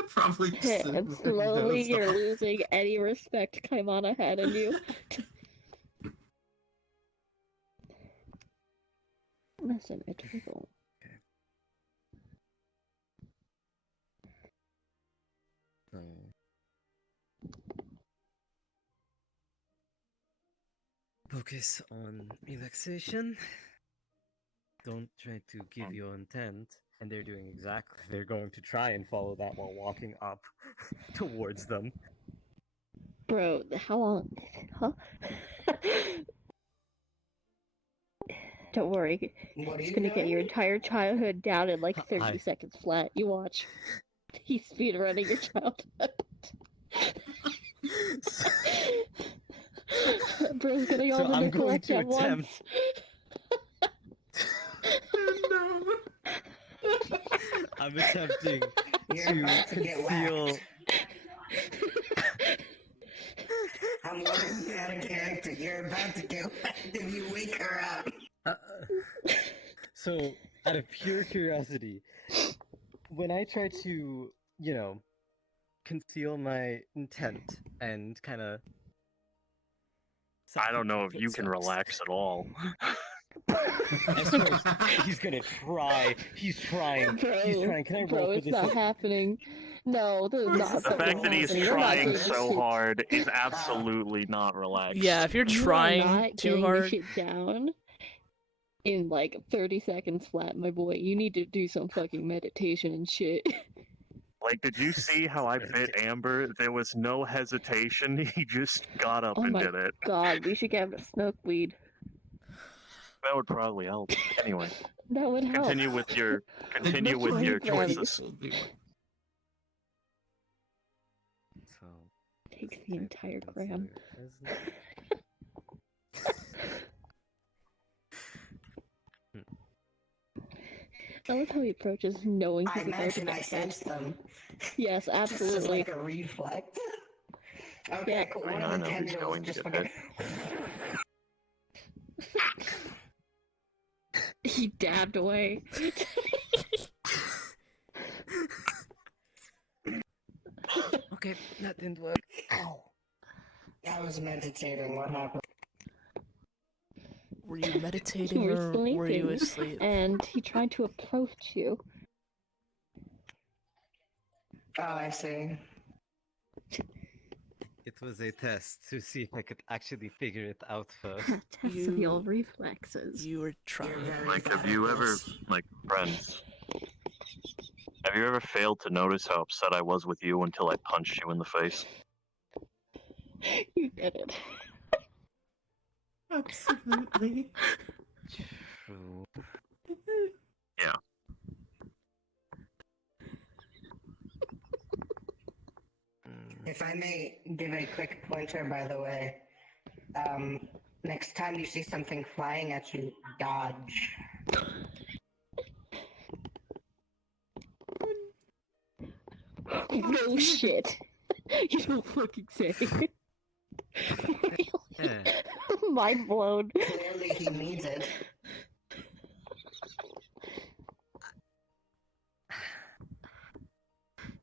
Probably just And slowly you're losing any respect Kaimana had in you. Listen, a twinkle. Focus on relaxation. Don't try to give your intent. And they're doing exactly. They're going to try and follow that while walking up towards them. Bro, how long? Huh? Don't worry. What are It's you gonna get your doing? entire childhood down in like 30 I- seconds flat. You watch. He's speedrunning your childhood. Bro's getting all So the I'm going neglect to at once. attempt. I'm attempting You're to about to get conceal. whacked. I'm letting you out of character. You're about to get whacked if you wake her up. So, out of pure curiosity, when I try to, conceal my intent and kind of. I don't know if you can relax at all. I suppose he's gonna try. He's trying. He's trying. Can I roll Bro, for it's this? not happening. No, this is not The fucking fact that he's happening. You're not trying getting so shit- hard is absolutely not relaxed. Yeah, if you're You are trying not too getting hard. this shit down in like 30 seconds flat, my boy. You need to do some fucking meditation and shit. Like, did you see how I bit Amber? There was no hesitation. He just got up Oh and my did it. God, we should get him to smoke weed. That would probably help. Anyway, That would help. continue with your Brownies. choices. So, Takes the entire gram. I love how he approaches knowing I he's about to imagine I get sense hit. them. Yes, Just as absolutely. like a reflex. Okay, Yeah. cool. I One know of the he's tendrils going to just get fucking... He dabbed away. Okay, that didn't work. Ow. I was meditating. What happened? Were you meditating You were or were you sleeping, asleep? and he tried to approach you. Oh, I see. It was a test to see if I could actually figure it out first. Test of the old reflexes. You were You're trying. very Like, have bad you at ever, this. like, friends? Have you ever failed to notice how upset I was with you until I punched you in the face? You did it. Absolutely. True. If I may give a quick pointer, by the way, next time you see something flying at you, dodge. No shit. You don't fucking say. Really? Yeah. Mind blown. Clearly, he needs it.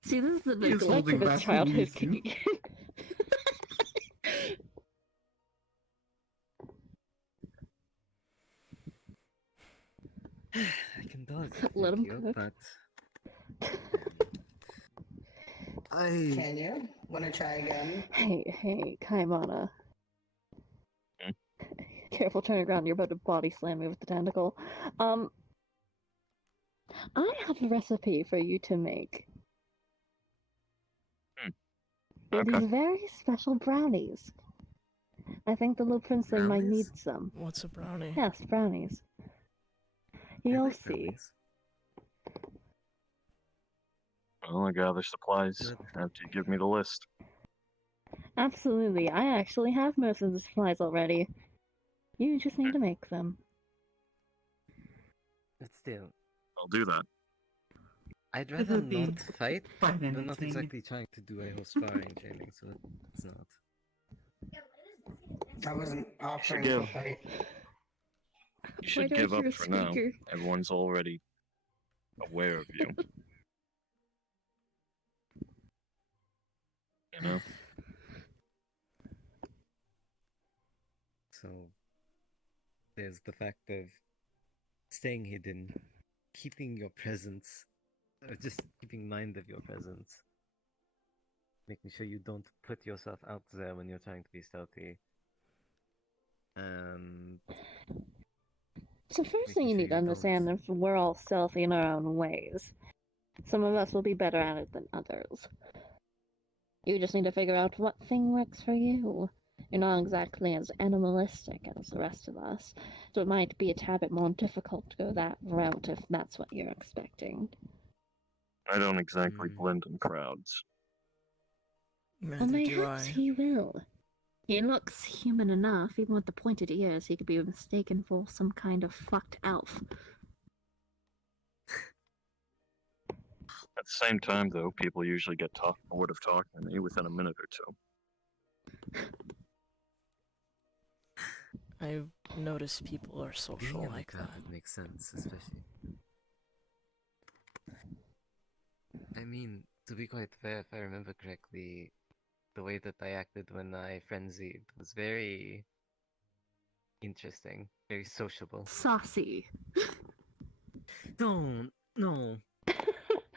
See, this is the He is neglect holding of his back the childhood knees, too. kicking. I can dodge. Let thank him you, cook. but I Can you? Wanna try again? Hey, Kaimana. Hmm? Careful turning around, you're about to body slam me with the tentacle. I have a recipe for you to make. They're Okay. these very special brownies. I think the little princeling might need Brownies? some. What's a brownie? Yes, brownies. I You'll like see. brownies. Well, I gather supplies Good. after you give me the list. Absolutely, I actually have most of the supplies already. You just need to make them. But still, I'll do that. I'd It rather would be not fight. quite We're not entertaining. exactly trying to do a whole sparring training, so it's not. I wasn't offering give. to fight. You should give up for now. Everyone's already aware of you. You know? So there's the fact of staying hidden, keeping your presence, or just keeping mind of your presence, making sure you don't put yourself out there when you're trying to be stealthy. So first Making thing you sure need to you understand don't- is we're all stealthy in our own ways. Some of us will be better at it than others. You just need to figure out what thing works for you. You're not exactly as animalistic as the rest of us, so it might be a tad bit more difficult to go that route if that's what you're expecting. I don't exactly Mm. blend in crowds. Well, Neither do mayhaps I. he will. He looks human enough, even with the pointed ears, he could be mistaken for some kind of fucked elf. At the same time, though, people usually get bored of talking to me within a minute or two. I've noticed people are social Being in a like crowd that. would make sense, especially. I mean, to be quite fair, if I remember correctly, the way that I acted when I frenzied was very interesting, very sociable. Saucy. Don't, no,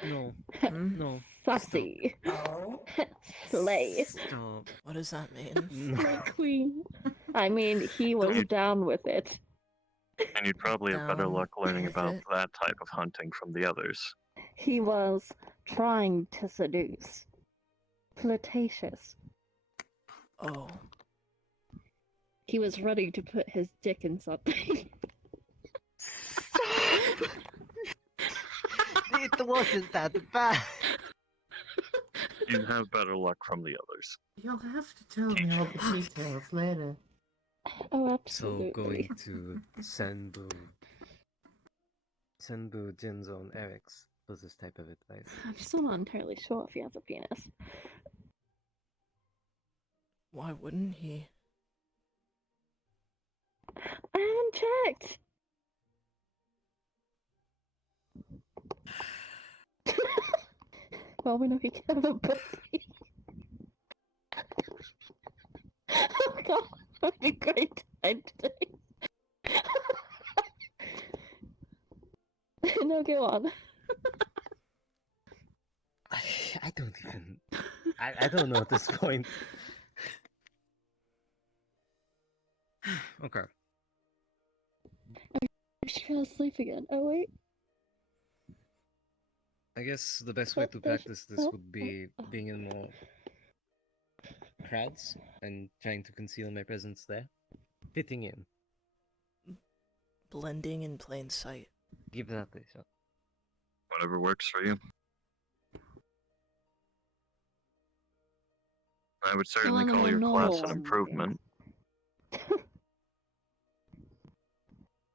no, no. Fussy. Oh? Slay. Stop. What does that mean? No. Queen. I mean, he was Don't. down with it. And you'd probably have better Down luck learning with about it. that type of hunting from the others. He was trying to seduce. Flirtatious. Oh, He was ready to put his dick in something. It wasn't that bad. You'd have better luck from the others. You'll have to tell me all the details later. Oh, So absolutely. going to Senbu Jin's own Eric's was this type of advice. I'm still not entirely sure if he has a penis. why wouldn't he? I haven't checked. Well, we know he can have a pussy. Oh god, I'm having a great time today. No, go on. I don't even. I don't know at this point. Okay. She fell asleep again. Oh wait. I guess the best way What to the practice this hell? would be being in more crowds and trying to conceal my presence there. Fitting in. Blending in plain sight. Give that a shot. Whatever works for you. I would certainly on the call more your class normal an one. improvement.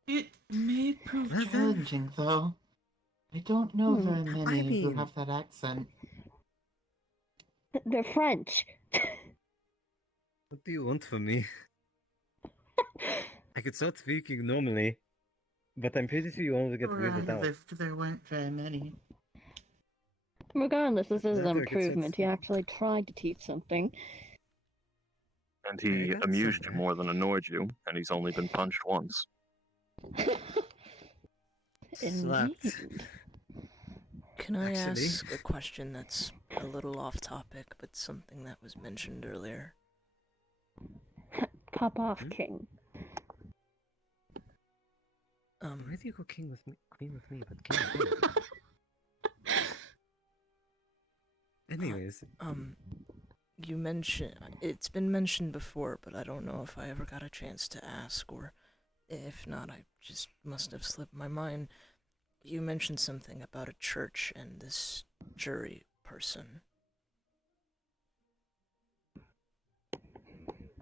It may prove Well, then- challenging, though. I don't know Hmm, very many who mean- have that accent. They're French. What do you want from me? I could start speaking normally, but I'm pretty sure you only get Where I weirded out. lived, there weren't very many. Regardless, this is an That gets improvement. He sense. actually tried to teach something. And I he got amused you somewhere. more than annoyed you, and he's only been punched once. Slapped. Indeed. Can I Actually- ask a question that's a little off topic, but something that was mentioned earlier? Pop off, Hmm? King. Why do you go king with me, queen with me, but king with him? Anyways, You mentioned it's been mentioned before, but I don't know if I ever got a chance to ask, or if not, I just must have slipped my mind. You mentioned something about a church and this jury person.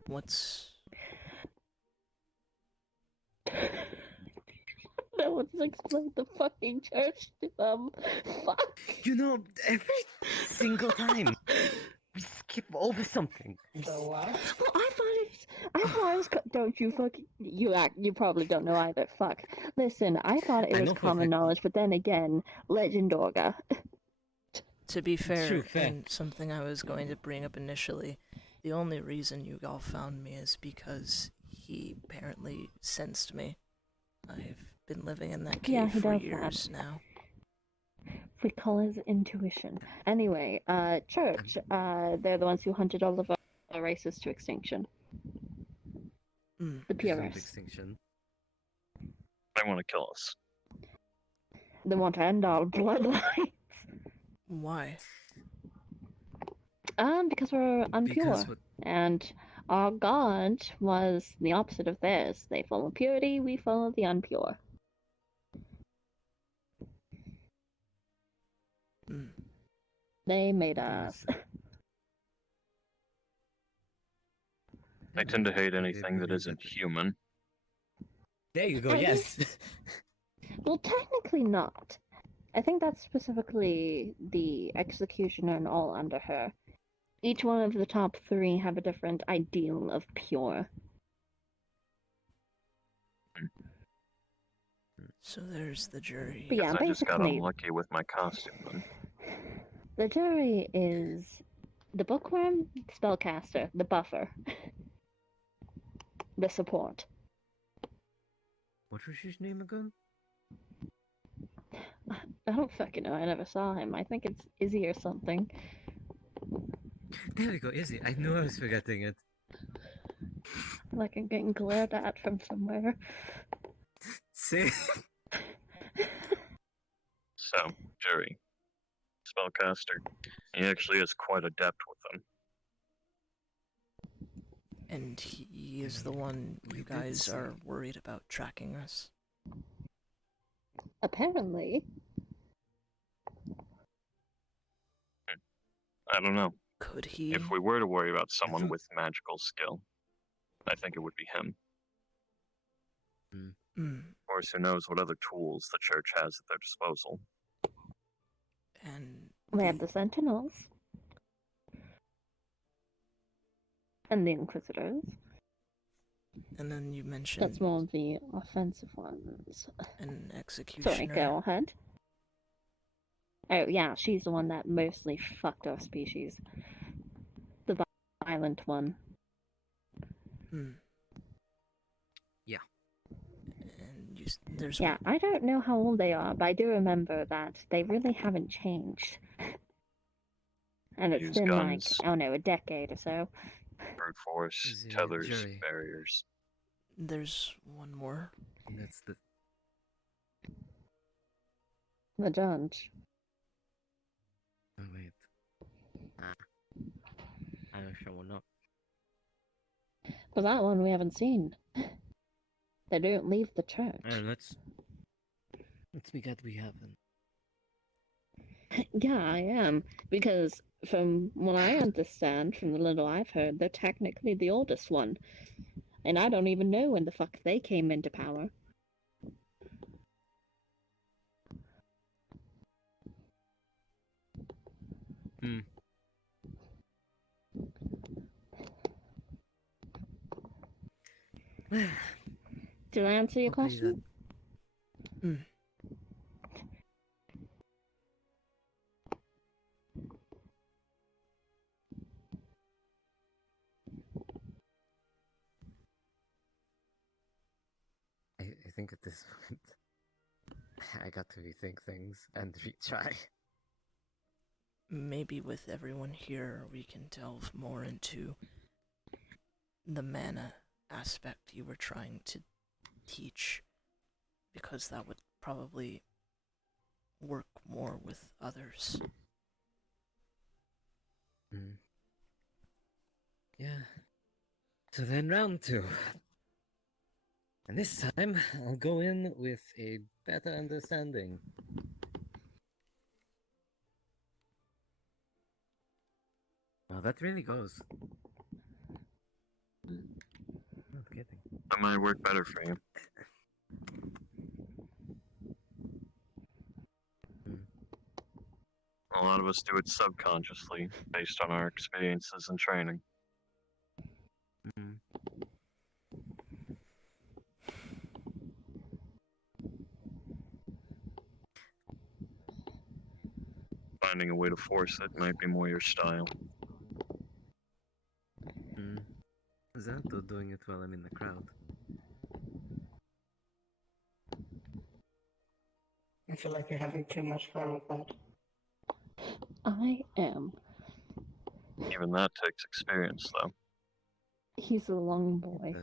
What's... No one's explained the fucking church to them. Fuck. you know, every single time we skip over something. So what? Well, I thought it was. Don't you fucking. You probably don't know either. Fuck. Listen, I thought I it was know for a common fact- knowledge, but then again, Legend Orga. To be fair, true, fair. and something I was going to bring up initially, the only reason you all found me is because he apparently sensed me. I've been living in that Yeah, cave he for does years that. now. We call it intuition. Anyway, church. They're the ones who hunted all of our races to extinction. Mm. The Deserved PRS. extinction. They want to kill us. They want to end our bloodline. Why? Because we're impure. Because what? And our god was the opposite of theirs. They follow purity, we follow the unpure. Mm. They made us. They tend to hate anything that isn't human. There you go. I Yes. Well, technically not. I think that's specifically the executioner and all under her. Each one of the top three have a different ideal of pure. So there's the jury. But yeah, I just got basically, unlucky with my costume. Then. the jury is the bookworm, spellcaster, the buffer, the support. What was his name again? I don't fucking know. I never saw him. I think it's Izzy or something. There we go. Izzy. I knew I was forgetting it. Like I'm getting glared at from somewhere. See? So, jury, spellcaster. He actually is quite adept with them. And he is the one We you did guys see. are worried about tracking us. Apparently. I don't know. Could he? If we were to worry about someone thought- with magical skill, I think it would be him. Mm. Of course, who knows what other tools the church has at their disposal. And We have the Sentinels. And the Inquisitors. and then you mentioned That's more of the offensive ones. an executioner. Sorry, go ahead. Oh, yeah, she's the one that mostly fucked our species. The violent one. Hmm. Yeah. And there's Yeah, I don't know how old they are, but I do remember that they really haven't changed. And it's Use been guns. like, I don't know, a decade or so. Brute force, Is it a tethers, jury? barriers. there's one more. And that's the. The judge. Oh wait. I don't sure not. But that one we haven't seen. They don't leave the church. Let's be glad we haven't. Yeah, I am. Because from what I understand, from the little I've heard, they're technically the oldest one. And I don't even know when the fuck they came into power. Hmm. Did I answer your Hopefully question? Mm. I think at this point, I got to rethink things and retry. Maybe with everyone here, we can delve more into the mana aspect you were trying to teach. because that would probably work more with others. Yeah. So then round 2. And this time, I'll go in with a better understanding. Well, that really goes. Not kidding. That might work better for you. A lot of us do it subconsciously, based on our experiences and training. Finding a way to force it might be more your style. Zanto doing it while I'm in the crowd. I feel like you're having too much fun with that. I am. Even that takes experience, though. He's a long boy.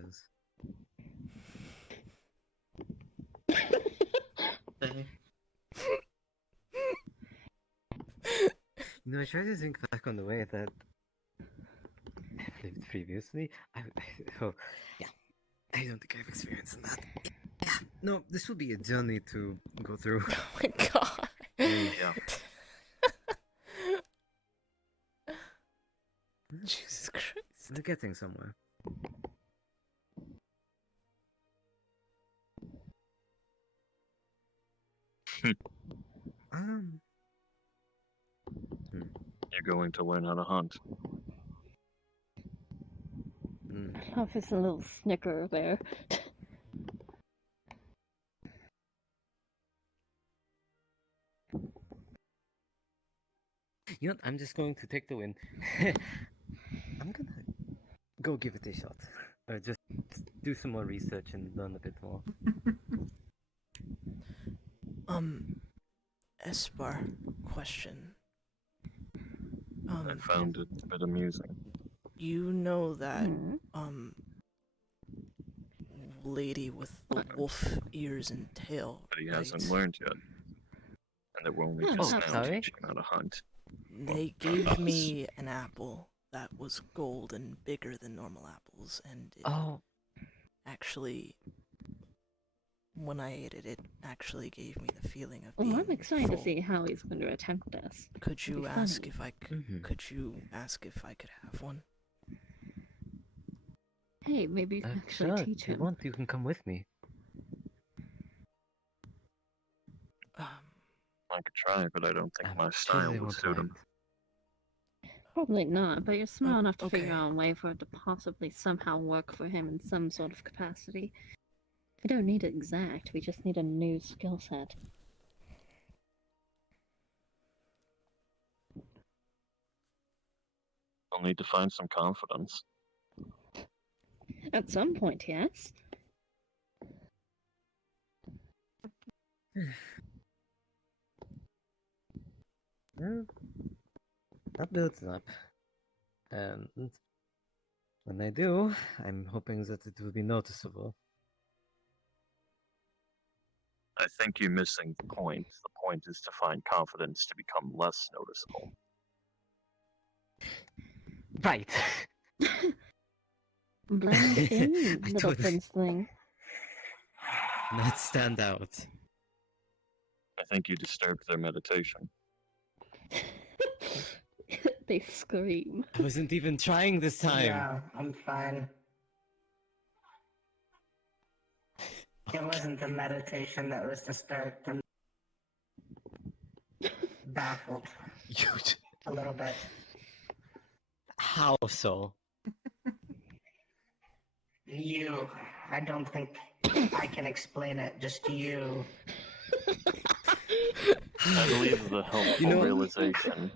You know, I try to think back on the way that I've lived previously. I don't think I've experienced that. Yeah, no, this will be a journey to go through. Oh my god. Yeah. Jesus Christ. They're getting somewhere. You're going to learn how to hunt. Just a little snicker there. You know what? I'm just going to take the win. I'm gonna go give it a shot. Or just do some more research and learn a bit more. Esbar, question. I found it a bit amusing. You know that, lady with the wolf ears and tail, But he right? hasn't learned yet. And that we're only just now teaching him how to hunt. They gave me an apple that was gold and bigger than normal apples, and it actually, when I ate it, it actually gave me the feeling of being I'm excited full. to see how he's going to attempt this. Could you ask funny. if I could you ask if I could have one? Hey, maybe you can actually Sure, teach if you him. want, you can come with me. I could try, but I don't think my Sure style they would won't suit him. Probably not, but you're smart enough to okay. figure out a way for it to possibly somehow work for him in some sort of capacity. We don't need it exact, we just need a new skill set. I'll need to find some confidence. At some point, yes. Well, that builds up. And when I do, I'm hoping that it will be noticeable. I think you're missing the point. The point is to find confidence to become less noticeable. Right. Blend in, I little totally- princeling. Not stand out. I think you disturbed their meditation. They scream. I wasn't even trying this time. Yeah, I'm fine. It wasn't the meditation that was disturbed. I'm baffled You... a little bit. How so? You. I don't think I can explain it. Just you. I believe the helpful realization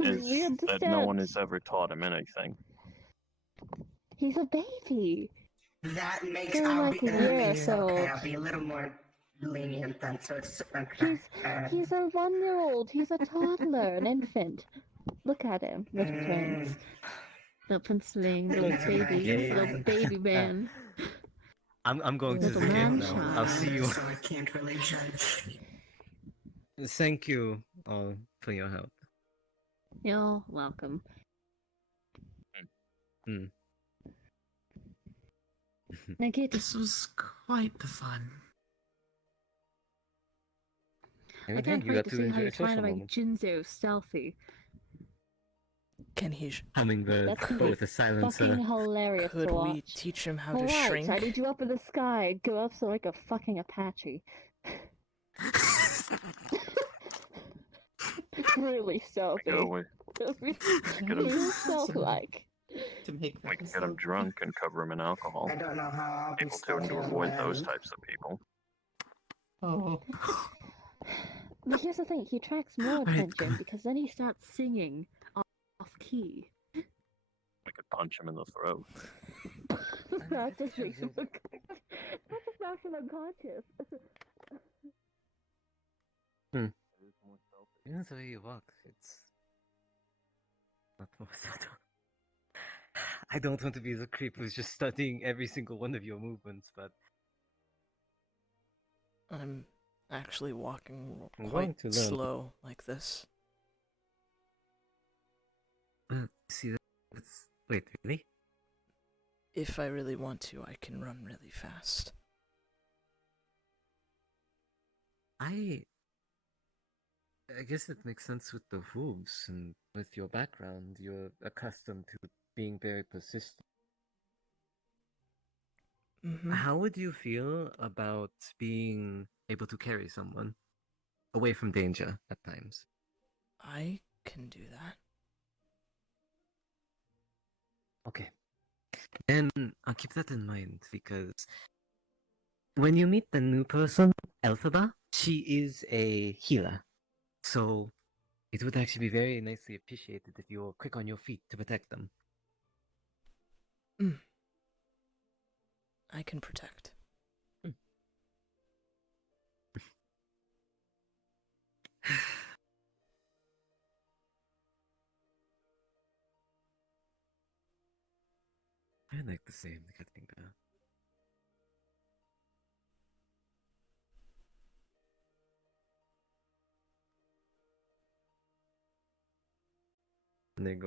is We that no one understand. has ever taught him anything. He's a baby. That makes They're I'll like be a year or okay, so. I'll be a little more lenient then. So it's okay. He's a 1-year-old. He's a toddler, an infant. Look at him, little prince. Little princeling, little Never baby, mind, little fine. baby man. I'm going to Little the cave man now. I'll see you. So I can't really judge. Thank you all for your help. You're welcome. Hmm. Nagit, This was quite the fun. I can't you wait got to to see how enjoy you a try to social make moment. Jinzo stealthy. Can he? Hummingbird That's gonna be with a fucking silencer. hilarious Could to we watch. teach him how to Alright, shrink? I need you up in the sky. Go up so like a fucking Apache. It's really stealthy. Go away. It'll be Get him- real stealth-like. To make We that can get him drunk and cover him in alcohol. I don't know how I'll be Able to stealthy on avoid those land. types of people. Oh, But here's the thing, he attracts more Right. attention because then he starts singing off key. We could punch him in the throat. That's just makes him unconscious. Even the way you walk, it's not more subtle. I don't want to be the creep who's just studying every single one of your movements, but I'm actually walking I'm going quite to learn. slow like this. See, wait, really? If I really want to, I can run really fast. I guess it makes sense with the hooves and with your background. You're accustomed to being very persistent. Mm-hmm. How would you feel about being able to carry someone away from danger at times? I can do that. Okay. Then I'll keep that in mind because when you meet the new person, Elphaba, she is a healer. So it would actually be very nicely appreciated if you were quick on your feet to protect them. I can protect. I like the same getting better. And they go